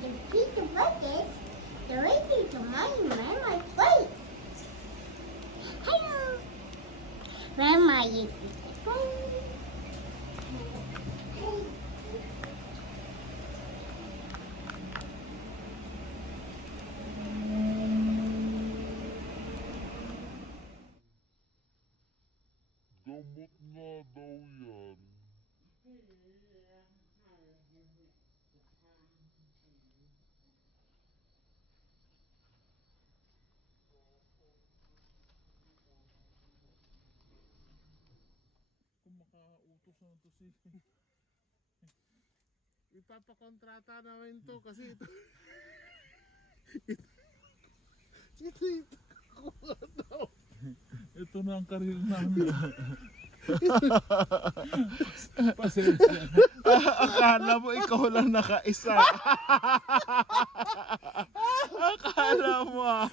the pizza bucket, the lady to my my plate. Hello. Gamot nga daw yan. Kung makautos na to si... Ipapakontrata namin to kasi ito... ito, ito, ito, daw. Ito na ang karir namin. Pasensya. Akala mo ikaw lang nakaisa. Akala mo ah.